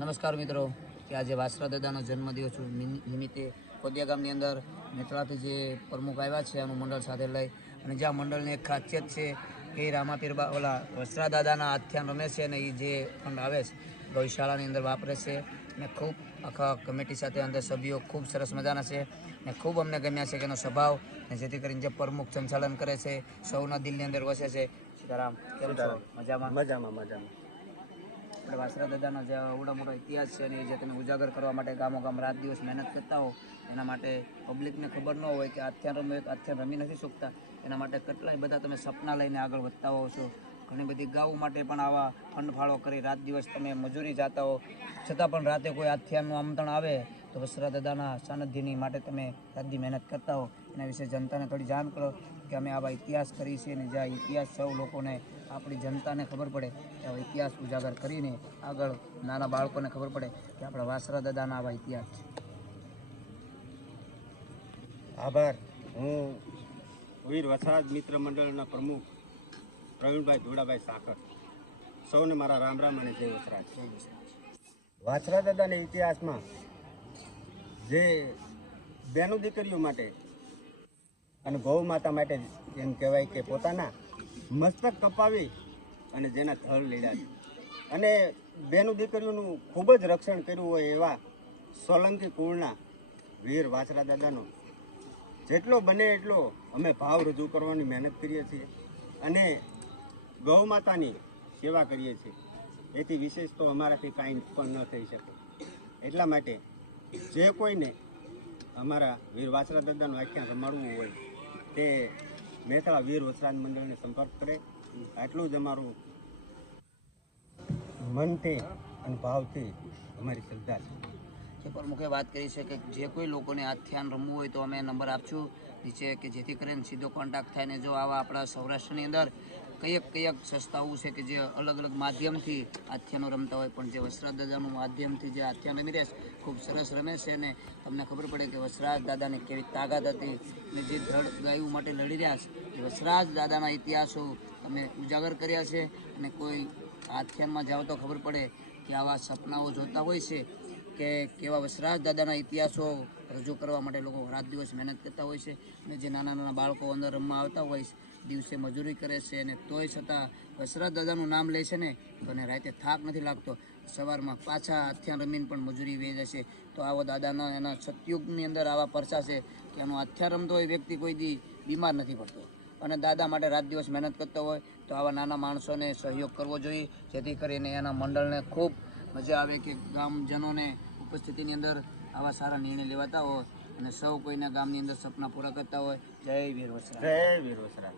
નમસ્કાર મિત્રો કે આજે વાસરા દાદાનો જન્મદિવસ નિમિ- નિમિત્તે કોદિયા ગામની અંદર નેત્રાથી જે પ્રમુખ આવ્યા છે એનું મંડળ સાથે લઈ અને જે આ મંડળની એક ખાસિયત છે કે એ રામાપીર બા ઓલા વસરા દાદાના આખ્યાન રમે છે અને એ જે ફંડ આવે છે ગૌશાળાની અંદર વાપરે છે અને ખૂબ આખા કમિટી સાથે અંદર સભ્યો ખૂબ સરસ મજાના છે ને ખૂબ અમને ગમ્યા છે કે એનો સ્વભાવ ને જેથી કરીને જે પ્રમુખ સંચાલન કરે છે સૌના દિલની અંદર વસે છે. સીતારામ કેમ છો? મજામાં? મજામાં મજામાં. આપણે વાસરા દાદાનો જે આવડો મોટો ઇતિહાસ છે અને જે તમે ઉજાગર કરવા માટે ગામો ગામ રાત દિવસ મહેનત કરતા હો, એના માટે પબ્લિકને ખબર ન હોય કે આથ્યાન રમવું એક આથ્યાન રમી નથી શકતા. એના માટે કેટલાય બધા તમે સપના લઈને આગળ વધતા હોવ છો. ઘણી બધી ગાઉ માટે પણ આવા ફંડ ફાળો કરી રાત દિવસ તમે મજૂરી જાતા હો. છતાં પણ રાતે કોઈ આથ્યાનનું આમંત્રણ આવે તો વસરા દાદાના સાનિધ્યની માટે તમે રાતની મહેનત કરતા હો. એના વિશે જનતાને થોડી જાણ કરો કે અમે આવા ઇતિહાસ કરી છે અને જ્યાં ઇતિહાસ સૌ લોકોને આપણી જનતાને ખબર પડે, કે આવા ઇતિહાસ ઉજાગર કરીને આગળ નાના બાળકોને ખબર પડે કે આપણા વાસરા દાદાના આવા ઇતિહાસ છે. આભાર. હું વીર વસરાજ મિત્ર મંડળના પ્રમુખ પ્રવીણભાઈ ધોડાભાઈ સાકર. સૌને મારા રામ રામ અને જય વસરાજ. વાછરા દાદાના ઇતિહાસમાં જે બેનો દીકરીઓ માટે અને ગૌ માતા માટે એમ કહેવાય કે પોતાના મસ્તક કપાવી અને જેના થળ લીધા અને બેનું દીકરીઓનું ખૂબ જ રક્ષણ કર્યું હોય એવા સોલંકી કુળના વીર વાછરા દાદાનો. જેટલો બને એટલો અમે ભાવ રજૂ કરવાની મહેનત કરીએ છીએ અને ગૌ માતાની સેવા કરીએ છીએ. એથી વિશેષ તો અમારાથી કાંઈ પણ ન થઈ શકે. એટલા માટે જે કોઈને અમારા વીર વાછરા દાદાનું આખ્યાન રમાડવું હોય તે મહેસાણા વીર વસરાજ મંડળને સંપર્ક કરે. આટલું જ અમારું મનથી અને ભાવથી અમારી શ્રદ્ધા છે. જે પ્રમુખે વાત કરી છે કે જે કોઈ લોકોને આ ધ્યાન રમવું હોય તો અમે નંબર આપશું નીચે કે જેથી કરીને સીધો કોન્ટેક્ટ થાય ને જો આવા આપણા સૌરાષ્ટ્રની અંદર કયેક કયક સંસ્થાઓ છે કે જે અલગ અલગ માધ્યમથી આથ્યાનો રમતા હોય, પણ જે વસરાજ દાદાનું માધ્યમથી જે આથ્યાન રમી રહ્યા છે, ખૂબ સરસ રમે છે અને તમને ખબર પડે કે વસરાજ દાદાની કેવી તાકાત હતી અને જે ધડ ગાયું માટે લડી રહ્યા છે. એ વસરાજ દાદાના ઇતિહાસો તમે ઉજાગર કર્યા છે અને કોઈ આથ્યાનમાં જાઓ તો ખબર પડે કે આવા સપનાઓ જોતા હોય છે કે કેવા વસરાજ દાદાના ઇતિહાસો રજૂ કરવા માટે લોકો રાત દિવસ મહેનત કરતા હોય છે અને જે નાના નાના બાળકો અંદર રમવા આવતા હોય છે, દિવસે મજૂરી કરે છે અને તોય છતાં વસરાજ દાદાનું નામ લે છે ને, તો એને રાતે થાક નથી લાગતો. સવારમાં પાછા હથિયાર રમીને પણ મજૂરી વેચે છે. તો આવો દાદાના એના સતયુગની અંદર આવા પરચા છે કે એનો હથિયાર રમતો હોય વ્યક્તિ કોઈ દી બીમાર નથી પડતો. અને દાદા માટે રાત દિવસ મહેનત કરતો હોય, તો આવા નાના માણસોને સહયોગ કરવો જોઈએ, જેથી કરીને એના મંડળને ખૂબ મજા આવે કે ગામજનોને ઉપસ્થિતિની અંદર આવા સારા નિર્ણય લેવાતા હોય અને સૌ કોઈના ગામની અંદર સપના પૂરા કરતા હોય. જય વીર વસરા જય વીર વસરાજ.